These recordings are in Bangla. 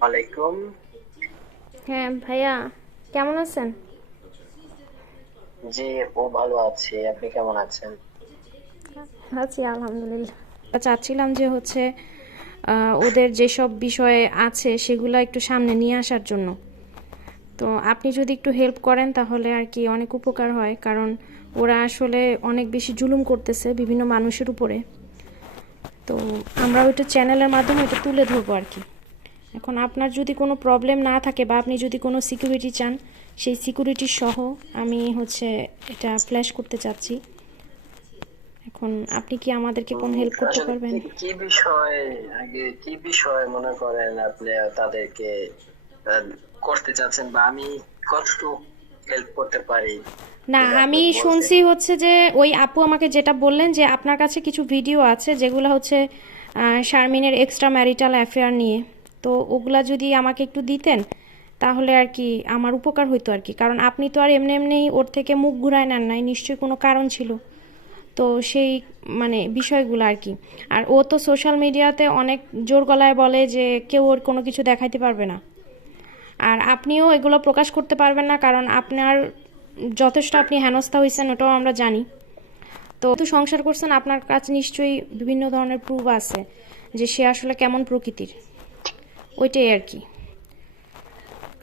ওয়ালাইকুম। হ্যাঁ ভাইয়া, কেমন আছেন? জি ও ভালো আছি, আপনি কেমন আছেন? আছি আলহামদুলিল্লাহ। চাচ্ছিলাম যে ওদের যেসব বিষয়ে আছে সেগুলো একটু সামনে নিয়ে আসার জন্য। তো আপনি যদি একটু হেল্প করেন তাহলে আর কি অনেক উপকার হয়, কারণ ওরা আসলে অনেক বেশি জুলুম করতেছে বিভিন্ন মানুষের উপরে। তো আমরা ওইটা চ্যানেলের মাধ্যমে ওটা তুলে ধরবো আর কি। এখন আপনার যদি কোনো প্রবলেম না থাকে বা আপনি যদি কোনো সিকিউরিটি চান, সেই সিকিউরিটি সহ আমি এটা ফ্ল্যাশ করতে চাচ্ছি। এখন আপনি কি আমাদেরকে কোন হেল্প করতে আসলে পারবেন? কি কি বিষয়, আগে কি বিষয় মনে করেন আপনি তাদেরকে আহ, করতে চাচ্ছেন, বা আমি কতটুকু হেল্প করতে পারি না, যদি আপনি আমি বলতেন। শুনছি যে ওই আপু আমাকে যেটা বললেন যে আপনার কাছে কিছু ভিডিও আছে যেগুলো শারমিনের এক্সট্রা ম্যারিটাল অ্যাফেয়ার নিয়ে। তো ওগুলা যদি আমাকে একটু দিতেন তাহলে আর কি আমার উপকার হইতো আর কি, কারণ আপনি তো আর এমনি এমনি ওর থেকে মুখ ঘুরায় নেন নাই, নিশ্চয়ই কোনো কারণ ছিল। তো সেই বিষয়গুলো আর কি। আর ও তো সোশ্যাল মিডিয়াতে অনেক জোর গলায় বলে যে কেউ ওর কোনো কিছু দেখাইতে পারবে না। আর আপনিও এগুলো প্রকাশ করতে পারবেন না, কারণ আপনার যথেষ্ট আপনি হেনস্থা হয়েছেন ওটাও আমরা জানি। তো সংসার করছেন, আপনার কাছে নিশ্চয়ই বিভিন্ন ধরনের প্রুফ আছে যে সে আসলে কেমন প্রকৃতির। ওইটাই আর কি।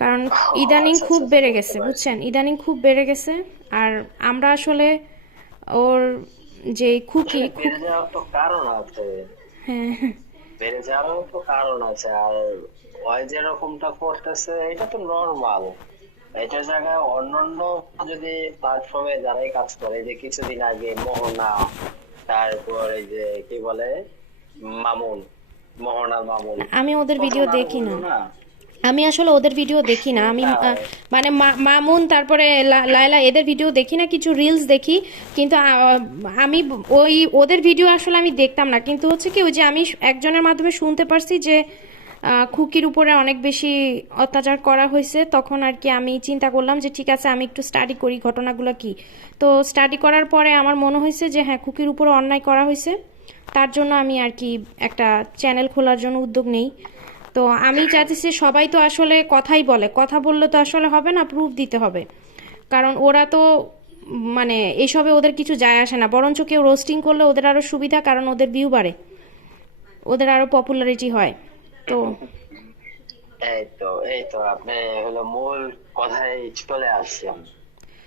কারণ ইদানিং আচ্ছা খুব আচ্ছা, বেড়ে বুঝতে গেছে, পারছি। বুঝছেন, ইদানিং খুব বেড়ে গেছে। আর আমরা আসলে ওর যে খুকি আসলে খুব। বেড়ে যাওয়ার তো কারণ আছে, হ্যাঁ, বেড়ে যাওয়ার তো কারণ আছে। আর ওই যেরকমটা করতেছে এটা তো নর্মাল। এটার জায়গায় অন্যান্য যদি প্ল্যাটফর্মে যারাই কাজ করে, যে কিছুদিন আগে মোহনা, তারপর এই যে কি বলে মামুন, মোহনার মামুন, আমি ওদের কত ভিডিও নাম দেখি না। হইলো না। আমি আসলে ওদের ভিডিও দেখি না। আমি না, মানে মামুন, তারপরে লায়লা, এদের ভিডিও দেখি না, কিছু রিলস দেখি। কিন্তু আমি ওই ওদের ভিডিও আসলে আমি দেখতাম না, কিন্তু কি ওই যে আমি একজনের মাধ্যমে শুনতে পারছি যে খুকির উপরে অনেক বেশি অত্যাচার করা হয়েছে, তখন আর কি আমি চিন্তা করলাম যে ঠিক আছে আমি একটু স্টাডি করি ঘটনাগুলো কি। তো স্টাডি করার পরে আমার মনে হয়েছে যে হ্যাঁ, খুকির উপরে অন্যায় করা হয়েছে। তার জন্য আমি আর কি একটা চ্যানেল খোলার জন্য উদ্যোগ নেই। তো আমি চাচ্ছি যে সবাই তো আসলে কথাই বলে, কথা বললে তো আসলে হবে না, প্রুফ দিতে হবে। কারণ ওরা তো এসবে ওদের কিছু যায় আসে না, বরঞ্চ কেউ রোস্টিং করলে ওদের আরো সুবিধা, কারণ ওদের ভিউ বাড়ে, ওদের আরো পপুলারিটি হয়। তো এই তো আপনি হলো মূল কথায় চলে আসছেন।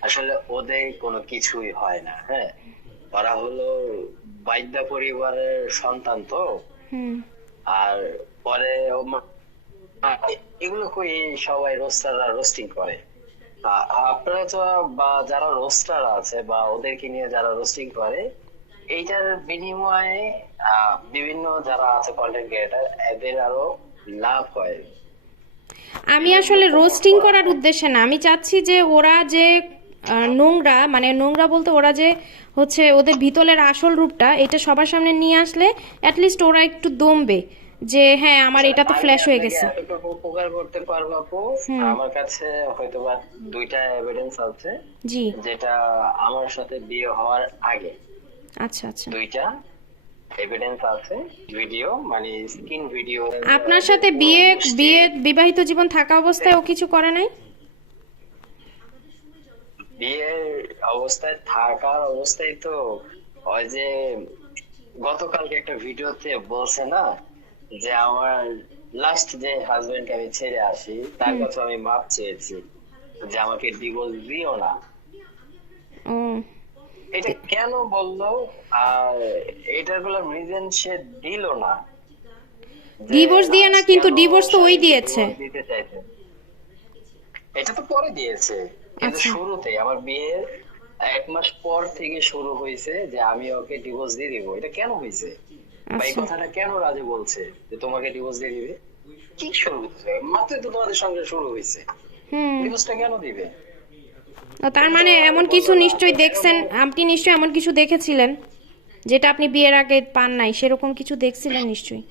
আসলে ওদের কোনো কিছুই হয় না, হ্যাঁ। ওরা হলো বাইদ্যা পরিবারের সন্তান তো। হুম। আর পরে এগুলো কই সবাই রোস্টাররা রোস্টিং করে। আপনারা তো, বা যারা রোস্টার আছে বা ওদেরকে নিয়ে যারা রোস্টিং করে, এইটার বিনিময়ে বিভিন্ন যারা আছে কন্টেন্ট ক্রিয়েটার, এদের আরো লাভ হয়, আমি বিভিন্ন আসলে প্রমোট রোস্টিং করা করার হয়। উদ্দেশ্যে না, আমি চাচ্ছি যে ওরা যে নোংরা, নোংরা বলতে ওরা যে ওদের ভিতরের আসল রূপটা এটা সবার সামনে নিয়ে আসলে অ্যাটলিস্ট ওরা একটু দমবে যে হ্যাঁ আমার আসলে এটা তো আমি ফ্ল্যাশ হয়ে আপনাকে গেছে। এতটুকু উপকার করতে পারবো আপু। হুম। আমার কাছে হয়তোবা দুইটা এভিডেন্স আছে, জি। যেটা আমার সাথে বিয়ে হওয়ার আগে আচ্ছা আচ্ছা। দুইটা এভিডেন্স আছে। ভিডিও মানে স্ক্রিন ভিডিও, আপনার ওদের সাথে পুরো গোষ্ঠী বিবাহিত জীবন থাকা অবস্থায় ও কিছু করে নাই? বিয়ের অবস্থায় থাকার অবস্থায় তো ওই যে গতকালকে একটা ভিডিওতে বলছে না, যে আমার লাস্ট যে হাজবেন্ডকে আমি ছেড়ে আসি তার হুম। কাছে আমি মাপ চেয়েছি, যে আমাকে ডিভোর্স দিও না। ও। এটা কেন বললো? আর এটার কোনো রিজন সে দিল না, যে ডিভোর্স দিয়ে না, লাস্ট কিন্তু কেন ডিভোর্স তো ওই স্বামীকে দিয়েছে। ডিভোর্স দিতে চাইছে। এটা তো পরে দিয়েছে, কিন্তু আচ্ছা শুরুতে আমার বিয়ের 1 মাস পর থেকে শুরু হয়েছে যে আমি ওকে ডিভোর্স দিয়ে দিব। এটা কেন হয়েছে, বা এই আচ্ছা। কথাটা কেন রাজু বলছে যে তোমাকে ডিভোর্স দিয়ে দিবে? কি শুরু হয়েছে? মাত্র তো তোমাদের সঙ্গে শুরু হয়েছে, হুম। ডিভোর্সটা কেন দিবে? ও তার এটা তো মানে আমাকে এমন বললো কিছু না তো নিশ্চয়ই দেখছেন, এরকম। আপনি নিশ্চয়ই এমন কিছু দেখেছিলেন যেটা আপনি বিয়ের আগে পান নাই, সেরকম কিছু দেখছিলেন নিশ্চয়ই।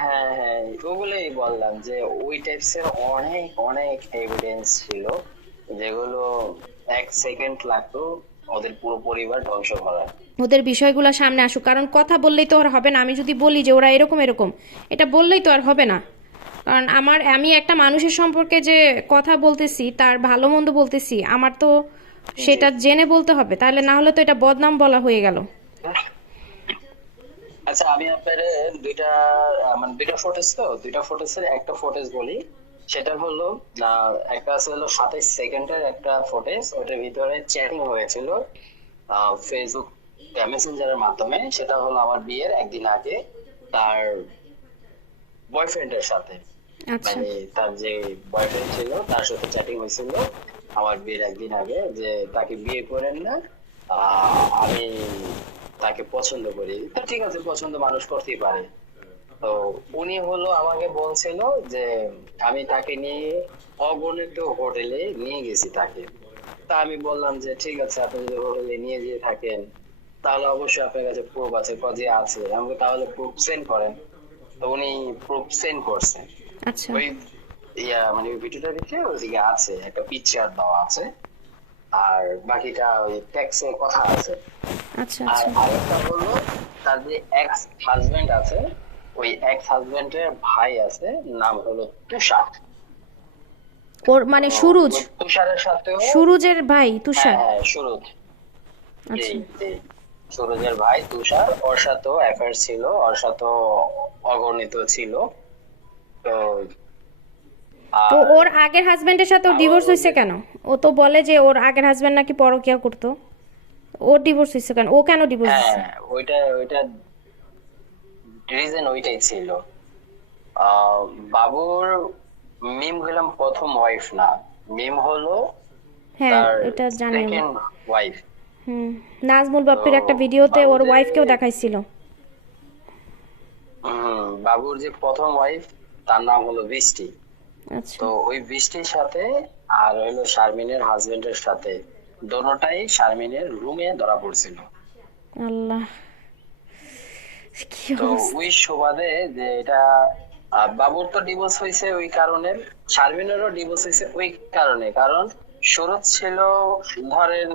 হ্যাঁ হ্যাঁ, ওগুলোই বললাম যে ওই টাইপস এর অনেক অনেক এভিডেন্স ছিল, যেগুলো 1 সেকেন্ড লাগতো ওদের পুরো পরিবার ধ্বংস করার। ওদের বিষয়গুলো সামনে আসুক, কারণ কথা বললেই তো আর হবে না। আমি যদি বলি যে ওরা এরকম এরকম, এটা বললেই তো আর হবে না। কারণ আমি একটা মানুষের সম্পর্কে যে কথা বলতেছি, তার ভালো মন্দ বলতেছি, আমার তো সেটা জেনে বলতে হবে, তাহলে না হলে তো এটা বদনাম বলা হয়ে গেল। আচ্ছা, আমি আপনার দুইটা মানে দুইটা ফটোসের একটা ফটোস বলি। সেটা হলো একটা আছে হলো 27 সেকেন্ডের একটা ফটোস, ওটার ভিতরে চ্যাটিং হয়েছিল ফেসবুক মেসেঞ্জারের মাধ্যমে। সেটা হলো আমার বিয়ের একদিন আগে তার বয়ফ্রেন্ডের সাথে, আচ্ছা। মানে তার যে বয়ফ্রেন্ড ছিল তার সাথে চ্যাটিং হয়েছিল আমার বিয়ের একদিন আগে, যে তাকে বিয়ে করেন না, আমি তাকে পছন্দ করি। তো ঠিক আছে, পছন্দ মানুষ করতেই পারে। তো উনি হলো আমাকে বলছিল যে আমি তাকে নিয়ে অগণিত হোটেলে নিয়ে গেছি তাকে। তা আমি বললাম যে ঠিক আছে, আপনি যদি হোটেলে নিয়ে যেয়ে থাকেন তাহলে অবশ্যই আপনার কাছে প্রুফ আছে, কজে আছে, আমাকে তাহলে প্রুফ সেন্ড করেন। তো উনি প্রুফ সেন্ড করছেন। আচ্ছা। ওই মানে ওই ভিডিওটা দিতে ওইদিকে আছে একটা পিকচার দেওয়া আছে, আর বাকিটা ওই টেক্সে কথা আছে। আচ্ছা। আর আচ্ছা। আরেকটা হলো তার যে এক্স হাজবেন্ড আছে, ওই এক্স হাজবেন্ডের ভাই আছে, নাম হলো তুষার। ওর মানে তো সুরুজ, ওই তুষারের সাথেও, সুরুজের ভাই হ্যাঁ তুষার। হ্যাঁ সুরজ, জি আচ্ছা। জি, সুরজের ভাই তুষার, ওর সাথেও অ্যাফেয়ার ছিল, ওর সাথেও অগণিত ছিল। তো তো আর ওর আগের হাজবেন্ডের সাথে ওর আরো ডিভোর্স হয়েছে কেন? ও তো বলে যে ওর আগের হাজবেন্ড নাকি পরকিয়া করতো। ওর ডিভোর্স হয়েছে কেন? ও কেন ডিভোর্স হ্যাঁ, দিচ্ছে? ওইটা রিজন ওইটাই ছিল। আহ বাবুর মিম হইলাম প্রথম ওয়াইফ না, মিম হলো হ্যাঁ, তার এটা জানি আমি। Second wife. হুম। নাজমুল তো বাপ্পির একটা ভিডিওতে বাবু ওর যে ওয়াইফকেও দেখাইছিল। বাবুর যে প্রথম ওয়াইফ তার নাম হলো বৃষ্টি। আচ্ছা। তো ওই বৃষ্টির সাথে আর হলো শারমিনের হাজবেন্ডের সাথে দোনোটাই শারমিনের রুমে ধরা পড়ছিল। আল্লাহ, কি তো অবস্থা! ওই সুবাদে যে এটা বাবুর তো ডিভোর্স হয়েছে ওই কারণে, শারমিনেরও ডিভোর্স হয়েছে ওই কারণে, কারণ সুরজ ছিল, ধরেন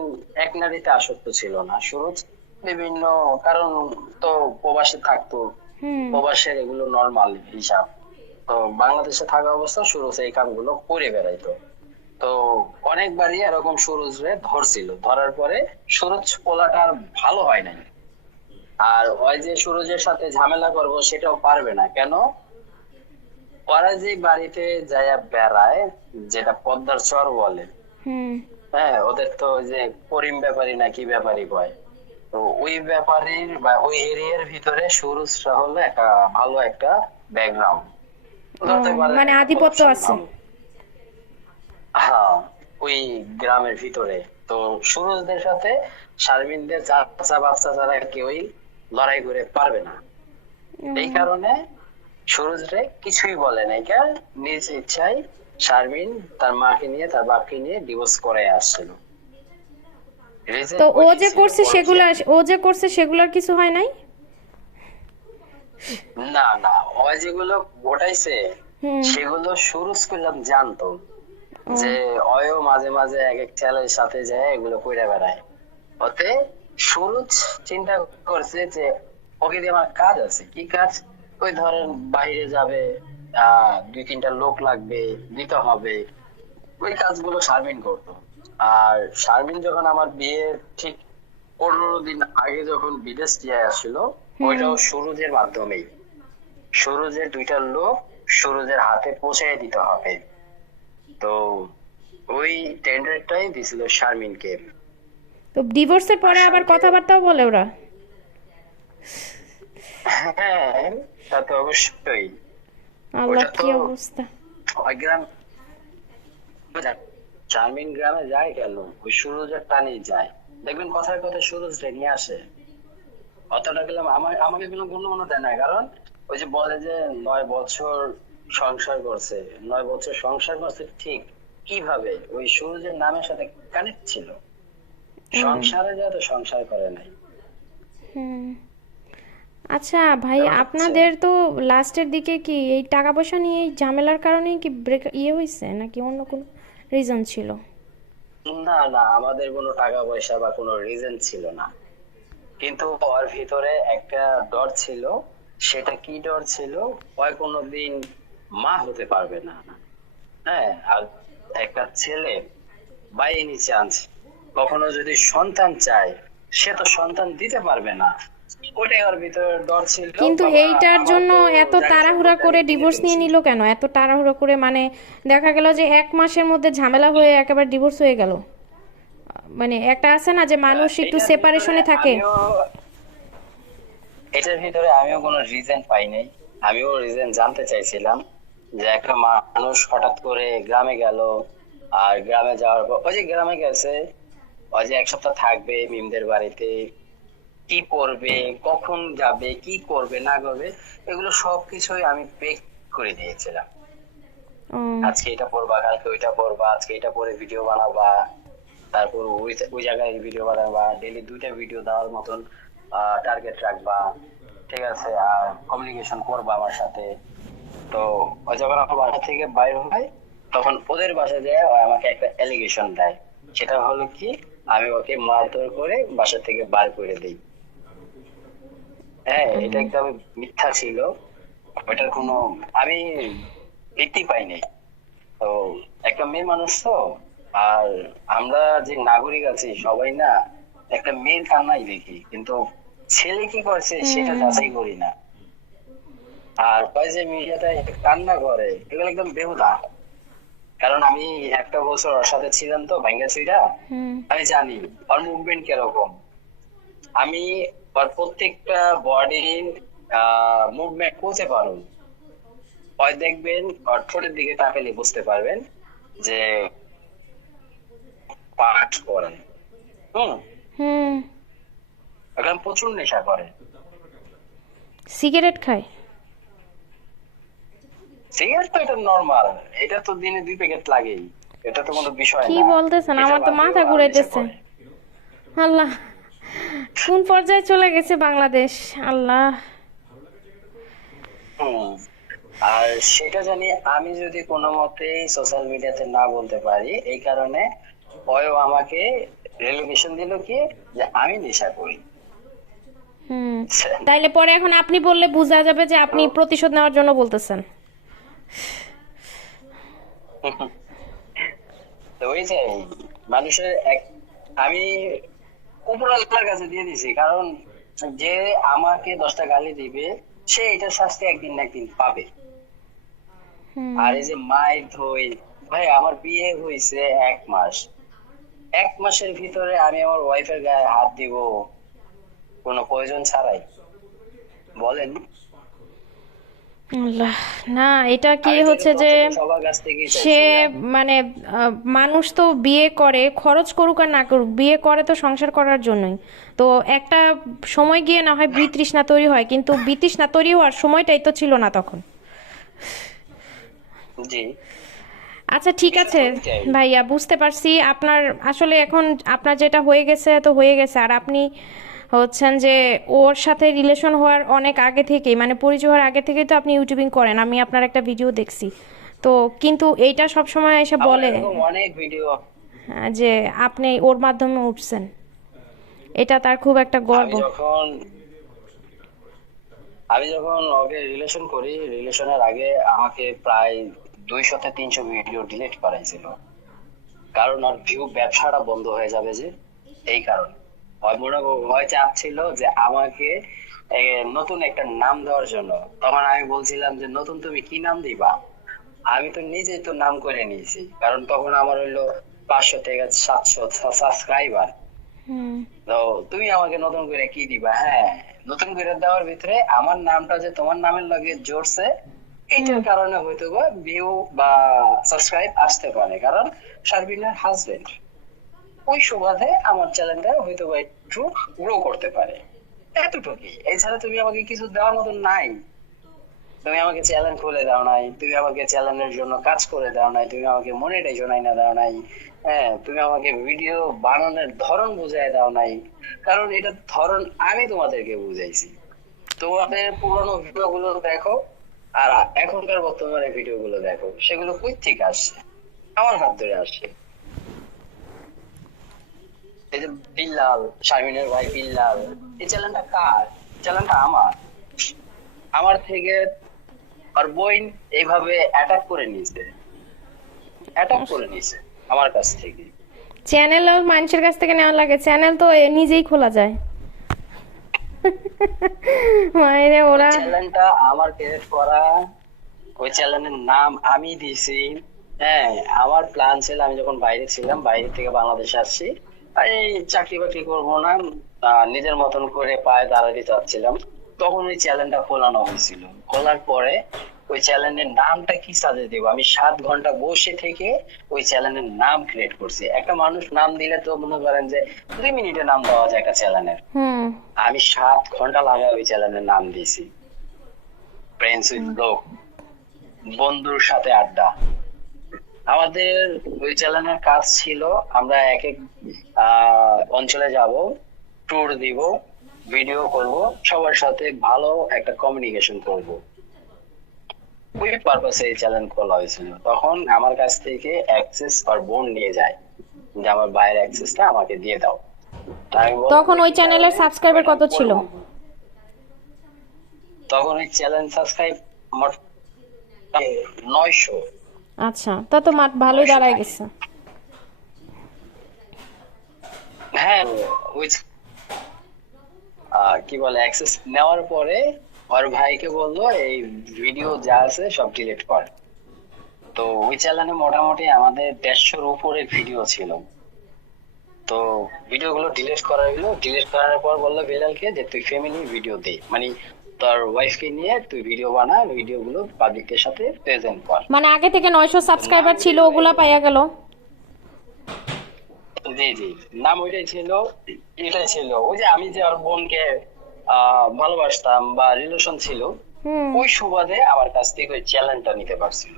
এক নারীতে আসক্ত ছিল না সুরজ, বিভিন্ন কারণ, তো প্রবাসে থাকতো, হুম। প্রবাসের এগুলো নর্মাল হিসাব। তো বাংলাদেশে থাকা অবস্থা সুরজ এই কামগুলো করে বেড়াইতো। তো অনেকবারই এরকম সুরজরে ধরছিল, ধরার পরে সুরজ পোলাটা আর ভালো হয় নাই। আর ওই যে সুরজের সাথে ঝামেলা করব সেটাও পারবে না, কেন? ওরা যে বাড়িতে যাইয়া বেড়ায়, যেটা পদ্মার চর বলে, হুম। হ্যাঁ, ওদের তো ওই যে করিম ব্যাপারী না কি ব্যাপারী কয়। তো ওই ব্যাপারীর বা ওই এরিয়ার ভিতরে সুরজটা হলো একটা ভালো একটা ব্যাকগ্রাউন্ড, ধরতে পারেন মানে একটা আধিপত্য position আছে। ভালো। হ্যাঁ, ওই গ্রামের ভিতরে। তো সুরজদের সাথে শারমিনদের চাচা বাচ্চা ছাড়া কেউই লড়াই করে পারবে না। এই কারণে সুরজ রে কিছুই বলে নাই, কেন নিজ ইচ্ছায় শারমিন তার মাকে নিয়ে তার বাপকে নিয়ে ডিভোর্স করে আসছিল। রিজন তো ও ওইটাই যে ছিল, করছে সেগুলা, পরকীয়া। ও যে করছে সেগুলার কিছু হয় নাই? না না, ও যেগুলো ঘটাইছে হুম। সেগুলো সুরজ করলাম জানতো, ও। যে অয়ও মাঝে মাঝে এক এক ছেলের সাথে যায় এগুলো কইরা বেড়ায়। ওতে সুরজ চিন্তা করছে যে ওকে দিয়ে আমার কাজ আছে, কি কাজ? ওই ধরেন বাইরে যাবে, দুই তিনটা লোক লাগবে, দিতে হবে, ওই কাজগুলো শারমিন করতো। আর শারমিন যখন আমার বিয়ের ঠিক 15 দিন আগে যখন বিদেশ দিয়ে আসছিল, ওইটাও সুরজের মাধ্যমেই। সুরজের দুইটা লোক সুরজের হাতে পৌঁছে দিতে হবে। তো ওই টেন্ডারটাই দিছিল শারমিনকে। তো ডিভোর্সের পরে আবার আসলে কথাবার্তাও বলে ওরা? হ্যাঁ, তা তো অবশ্যই। আল্লাহ, ওটা কি তো অবস্থা! ওই গ্রাম, চারমিন গ্রামে যায় কেন? ওই সুরজের টানেই যায়। দেখবেন কথায় কথায় সুরজ রে নিয়ে আসে। অতটা গেলাম আমাকে কোনো দেয় না, কারণ ওই যে বলে যে 9 বছর সংসার করছে, 9 বছর সংসার করছে, ঠিক কিভাবে ওই সুরজের নামের সাথে কানেক্ট ছিল, সংসারে যা তো সংসার করে নাই। হুম। আচ্ছা ভাই, ব্যাপারটা হচ্ছে, আপনাদের তো লাস্টের দিকে কি এই টাকা পয়সা নিয়ে এই ঝামেলার কারণেই কি ব্রেক হয়েছে, নাকি অন্য কোনো রিজন ছিল? না না, আমাদের কোনো টাকা পয়সা বা কোনো রিজন ছিল না, কিন্তু ওর ভিতরে একটা ডর ছিল। সেটা কি ডর ছিল? ওই কোনোদিন মা হতে পারবে না। হ্যাঁ, আর একটা ছেলে বাই এনি চান্স কখনো যদি সন্তান চায়, সে তো সন্তান দিতে পারবে না। ওটাই ওর ভিতরে ডর ছিল। কিন্তু বাবা এইটার আমার জন্য তো এত জায়গা তাড়াহুড়া সম্পত্তি করে আমি কিনে ডিভোর্স নিয়ে ফেলছি। নিল কেন? এত তাড়াহুড়া করে, মানে দেখা গেল যে 1 মাসের মধ্যে ঝামেলা হয়ে একেবারে ডিভোর্স হয়ে গেল। মানে একটা আছে না যে মানুষ একটু এটার ভিতরে সেপারেশনে থাকে। আমিও কোনো রিজন পাই নাই। আমিও রিজন জানতে চাইছিলাম যে একটা মানুষ হঠাৎ করে গ্রামে গেল, আর গ্রামে যাওয়ার পর ওই যে গ্রামে গেছে, ওই যে 1 সপ্তাহ থাকবে মিমদের বাড়িতে, কি করবে, কখন যাবে, কি করবে না করবে, এগুলো সবকিছুই আমি পেক করে দিয়েছিলাম। ও, আজকে এটা পড়বা, কালকে ওইটা পড়বা, আজকে এটা পরে ভিডিও বানাবা, তারপর ওই ওই জায়গায় ভিডিও বানাবা, ডেইলি 2টা ভিডিও দেওয়ার মতন টার্গেট রাখবা, ঠিক আছে, আর কমিউনিকেশন করবা আমার সাথে। তো ও যখন আমার বাসা থেকে বাইর হয়, তখন ওদের বাসা যায় ও আমাকে একটা অ্যালিগেশন দেয়। সেটা হলো কি, আমি ওকে মারধর করে বাসা থেকে বার করে দিই। হ্যাঁ, এটা একদম মিথ্যা ছিল। ওটার কোনো আমি ভিত্তি পাই নাই। তো একটা মেয়ে মানুষ তো, আর আমরা যে নাগরিক আছি সবাই না একটা মেয়ের কান্নাই দেখি, কিন্তু ছেলে কি করছে সেটা যাচাই করি না। আর ওই যে মিডিয়াতে কান্না করে, এগুলো একদম বেহুদা। কারণ আমি একটা বছর ওর সাথে ছিলাম তো ভাঙ্গা ছিড়া, হুম, আমি জানি ওর মুভমেন্ট কিরকম। আমি ওর প্রত্যেকটা বডির মুভমেন্ট করতে পারো। ওই দেখবেন ওর ঠোঁটের দিকে তাকালে বুঝতে পারবেন যে পাঠ করে। হুম, হুম। এখন প্রচুর নেশা করে। সিগারেট খায়? সিগারেট তো এটা নর্মাল, এটা তো দিনে 2 প্যাকেট লাগেই, এটা তো কোনো বিষয় কি না। বলতেছেন? এটা আমার তো বাদেও মাথা আরো নেশা ঘুরাইতেছে। করে। আল্লাহ, কোন পর্যায়ে চলে গেছে বাংলাদেশ! আল্লাহ। হুম, আর সেটা জানি আমি যদি কোনো মতে সোশ্যাল মিডিয়াতে না বলতে পারি, এই কারণে ওয়ও আমাকে রেলিগেশন দিল কি, যে আমি নেশা করি। হুম। তাইলে পরে এখন আপনি বললে বোঝা যাবে যে আপনি প্রতিশোধ নেওয়ার জন্য বলতেছেন। তো ওই যে মানুষের এক, আমি উপরওয়ালার কাছে দিয়ে দিছি, কারণ যে আমাকে 10টা গালি দিবে সে এটার শাস্তি একদিন না একদিন পাবে। হুম। আর এই যে মায়ের ধই, ভাই আমার বিয়ে হয়েছে 1 মাস, 1 মাসের ভিতরে আমি আমার ওয়াইফের গায়ে হাত দিব কোনো প্রয়োজন ছাড়াই? বলেন। আল্লাহ, না এটা কি আমি তো এটা হচ্ছে যে প্রথমে সবার কাছ থেকেই সে চাইছিলাম। মানে মানুষ তো বিয়ে করে, খরচ করুক আর না করুক, বিয়ে করে তো সংসার করার জন্যই। তো একটা সময় গিয়ে না হয় বিতৃষ্ণা তৈরি হয়, কিন্তু বিতৃষ্ণা তৈরি হওয়ার সময়টাই তো ছিল না তখন। জি, আচ্ছা ঠিক এটা আছে সত্যি। ভাইয়া, বুঝতে পারছি আপনার আসলে এখন আপনার যেটা হয়ে গেছে তো হয়ে গেছে। আর আপনি হচ্ছেন যে ওর সাথে রিলেশন হওয়ার অনেক আগে থেকেই, মানে পরিচয় হওয়ার আগে থেকেই তো আপনি ইউটিউবিং করেন, আমি আপনার একটা ভিডিও দেখছি। তো কিন্তু এইটা সব সময় এসে আমার বলে এরকম অনেক ভিডিও। যে আপনি ওর মাধ্যমে উঠছেন, এটা তার খুব একটা আমি গর্ব। যখন আমি যখন ওকে রিলেশন করি, রিলেশনের আগে আমাকে প্রায় 200 থেকে 300 ভিডিও ডিলিট করাইছিল। কারণ ওর ভিউ ব্যবসাটা বন্ধ হয়ে যাবে যে, এই কারণে। হয় চাচ্ছিল যে আমাকে নতুন একটা নাম দেওয়ার জন্য। তখন আমি বলছিলাম যে নতুন তুমি কি নাম দিবা? আমি তো নিজেই তো নাম করে নিয়েছি, কারণ তখন আমার হইলো 500 থেকে 700 সাবস্ক্রাইবার। হুম, তো তুমি আমাকে নতুন করে কি দিবা? হ্যাঁ, নতুন করে দেওয়ার ভিতরে আমার নামটা যে তোমার নামের লগে জড়ছে, এইটার কারণে হয়তো বা ভিউ বা সাবস্ক্রাইব আসতে পারে, কারণ শারবিনের হাজবেন্ড। ওই সুবাদে আমার চ্যানেলটা হয়তো বা একটু গ্রো করতে পারে, এতটুকুই। এছাড়া তুমি আমাকে কিছু দেওয়ার মতন নাই। তুমি আমাকে চ্যালেঞ্জ খুলে দাও নাই, তুমি আমাকে চ্যালেঞ্জের জন্য কাজ করে দাও নাই, তুমি আমাকে মনিটাইজেশন আইনা দাও নাই। হ্যাঁ, তুমি আমাকে ভিডিও বানানোর ধরন বুঝাই দাও নাই, কারণ এটা ধরন আমি তোমাদেরকে বুঝাইছি। তোমাদের পুরোনো ভিডিও গুলো দেখো, আর এখনকার বর্তমানে ভিডিও গুলো দেখো, সেগুলো কই থেকে আসছে? আমার হাত ধরে আসছে। এই যে বিল্লাল, শারমিনের ভাই বিল্লাল, এই চ্যানেলটা কার? চ্যানেলটা আমার। আমার থেকে আর বোন এইভাবে অ্যাটাক করে নিছে আমার কাছ থেকে। চ্যানেল মানুষের কাছ থেকে নেওয়া লাগে, চ্যানেল তো নিজেই খোলা যায়। মায়েরে ওরা চ্যানেলটা আমার ক্রিয়েট করা, ওই চ্যানেলের নাম আমি দিয়েছি। হ্যাঁ, আমার প্ল্যান ছিল আমি যখন বাইরে ছিলাম, বাইরে থেকে বাংলাদেশে আসছি, এই চাকরি বাকরি করবো না, নিজের মতন করে পায়ে দাঁড়াতে চাচ্ছিলাম, তখন ওই চ্যানেলটা খোলানো হয়েছিল। খোলার পরে ওই চ্যানেলের নামটা কি সাজিয়ে দেবো, আমি 7 ঘন্টা বসে থেকে ওই চ্যানেলের নাম ক্রিয়েট করছি। একটা মানুষ নাম দিলে তো মনে করেন যে 2 মিনিটে নাম দেওয়া যায় একটা চ্যানেলের, হুম আমি 7 ঘন্টা লাগায় ওই চ্যানেলের নাম দিয়েছি ফ্রেন্ডস উইথ ব্লগ, বন্ধুর সাথে আড্ডা। আমাদের ওই চ্যানেলের কাজ ছিল আমরা এক এক অঞ্চলে যাব, ট্যুর দিব, ভিডিও করব, সবার সাথে ভালো একটা কমিউনিকেশন করব। ওই পারপাসে এই চ্যানেল খোলা হয়েছিল। তখন আমার কাছ থেকে অ্যাক্সেস আর বোন নিয়ে যায় যে আমার বাইরের অ্যাক্সেসটা আমাকে দিয়ে দাও। তাই আমি বললাম, তখন ওই চ্যানেলের সাবস্ক্রাইবার কত ছিল? তখন ওই চ্যানেল সাবস্ক্রাইব 900। আচ্ছা, তা তো ভালোই দাঁড়ায় গেছে। হ্যাঁ, ওই কি বলে অ্যাক্সেস নেওয়ার পরে ওর ভাইকে বললো এই ভিডিও যা আছে সব ডিলিট কর। তো ওই চ্যানেলে মোটামুটি আমাদের 150-র উপরে ভিডিও ছিল। তো ভিডিও গুলো ডিলিট করার পর বললো বিলালকে যে তুই ফ্যামিলি ভিডিও দে, মানে তোর ওয়াইফকে নিয়ে তুই ভিডিও বানা, ভিডিও গুলো পাবলিকের সাথে প্রেজেন্ট কর। মানে আগে থেকে 900 সাবস্ক্রাইবার ছিল, ওগুলা পাইয়া গেল। জি জি, নাম ওইটাই ছিল, এটাই ছিল। ওই যে আমি যে ওর বোনকে ভালোবাসতাম বা রিলেশন ছিল, হুম ওই সুবাদে আমার কাছ থেকে ওই চ্যালেঞ্জটা নিতে পারছিল।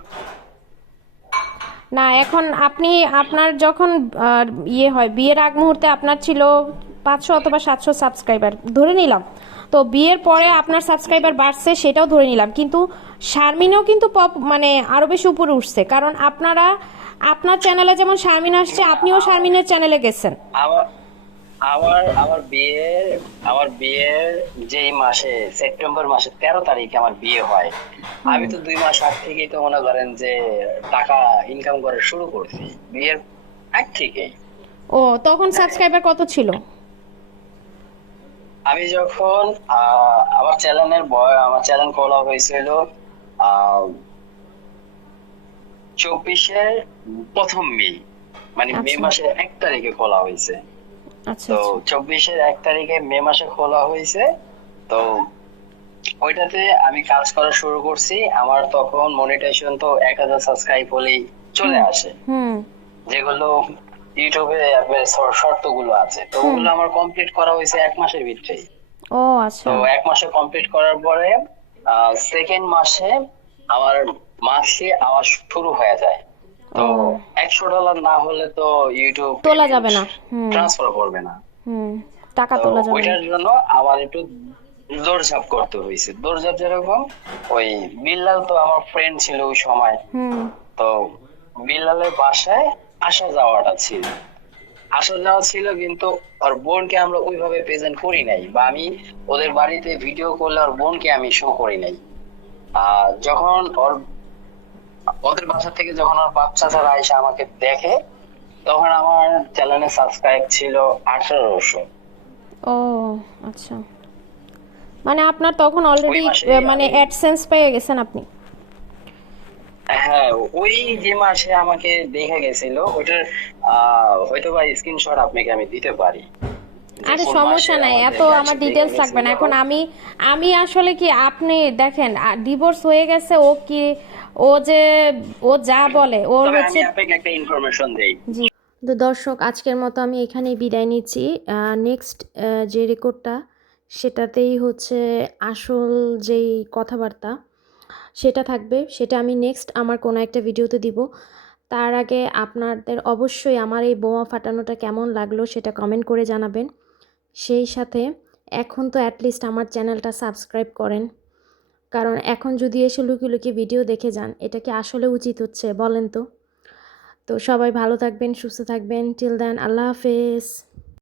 না, এখন আপনি আপনার যখন ইয়ে হয় বিয়ের আগ মুহূর্তে আপনার ছিল 500 অথবা 700 সাবস্ক্রাইবার ধরে নিলাম। তো বিয়ের পরে আপনার সাবস্ক্রাইবার বাড়ছে সেটাও ধরে নিলাম, কিন্তু শারমিনও কিন্তু মানে আরো বেশি উপরে উঠছে, কারণ আপনার চ্যানেলে যেমন শারমিন আসছে, আপনিও শারমিনের চ্যানেলে গেছেন। আমার আমার আমার বিয়ের যেই মাসে, সেপ্টেম্বর মাসে 13 তারিখে আমার বিয়ে হয়, আমি তো 2 মাস আগ থেকেই তো মনে করেন যে টাকা ইনকাম করা শুরু করছি বিয়ের আগ থেকেই। ও, তখন সাবস্ক্রাইবার কত ছিল? আমি যখন আমার চ্যানেল খোলা হয়েছিল 24-এর প্রথম মে, মানে মে আচ্ছা মাসের 1 তারিখে খোলা হয়েছে। আচ্ছা তো আচ্ছা। 24-এর 1 তারিখে মে মাসে খোলা হয়েছে। তো ওইটাতে আমি কাজ করা শুরু করছি। আমার তখন মনিটাইজেশন তো 1000 সাবস্ক্রাইব হলেই চলে আসে, হুম যেগুলো ইউটিউবে আপনার শর্তগুলো আছে, তো ওগুলো আমার কমপ্লিট করা হয়েছে 1 মাসের ভিতরেই। ও তো আচ্ছা। 1 মাসে কমপ্লিট করার পরে সেকেন্ড মাসে আমার মাসে আওয়াজ শুরু হয়ে যায়। তো ও $100 না হলে তো ইউটিউব তোলা যাবে না। হুম ট্রান্সফার করবে না। হুম, টাকা তো তোলা যাবে না। ওইটার জন্য আমার একটু দৌড়ঝাঁপ করতে হয়েছে। দৌড়ঝাঁপ যেরকম, ওই বিল্লাল তো আমার ফ্রেন্ড ছিল ওই সময়, হুম তো বিল্লালের বাসায় আসা যাওয়া ছিল, কিন্তু ওর বোনকে আমরা ওইভাবে প্রেজেন্ট করি নাই, বা আমি ওদের বাড়িতে ভিডিও করলে ওর বোনকে আমি শো করি নাই। যখন ওদের বাসা থেকে যখন ওর বাচ্চা যারা এসে আমাকে দেখে, তখন আমার চ্যানেলে সাবস্ক্রাইব ছিল 1800। ও আচ্ছা, মানে আপনার তখন ওই অলরেডি মাসে মানে অ্যাডসেন্স পেয়ে গেছেন আপনি। হ্যাঁ, ওই যে মাসে আমাকে দেখে গেছিল, ওইটার হয়তো বা স্ক্রিনশট আপনাকে আমি দিতে পারি যে আরে কোন সমস্যা মাসে নাই, আমাদের এত আমার একসাথে ডিটেলস দেখে লাগবে না। গেছিল। এখন আমি আসলে কি, আপনি দেখেন ডিভোর্স হয়ে গেছে, ও কি, ও যে ও যা বলে ওর তবে হচ্ছে। আমি আপনাকে একটা ইনফরমেশন দেই। জি। তো দর্শক, আজকের মতো আমি এখানেই বিদায় নিচ্ছি। নেক্সট যে রেকর্ডটা, সেটাতেই হচ্ছে আসল যেই কথাবার্তা সেটা থাকবে, সেটা আমি নেক্সট আমার কোনো একটা ভিডিওতে দিব। তার আগে আপনাদের অবশ্যই আমার এই বোমা ফাটানোটা কেমন লাগলো সেটা কমেন্ট করে জানাবেন। সেই সাথে এখন তো অ্যাটলিস্ট আমার চ্যানেলটা সাবস্ক্রাইব করেন, কারণ এখন যদি এসে লুকিয়ে লুকিয়ে ভিডিও দেখে যান, এটা কি আসলে উচিত হচ্ছে বলেন তো? তো সবাই ভালো থাকবেন, সুস্থ থাকবেন। টিল দেন, আল্লাহ হাফেজ।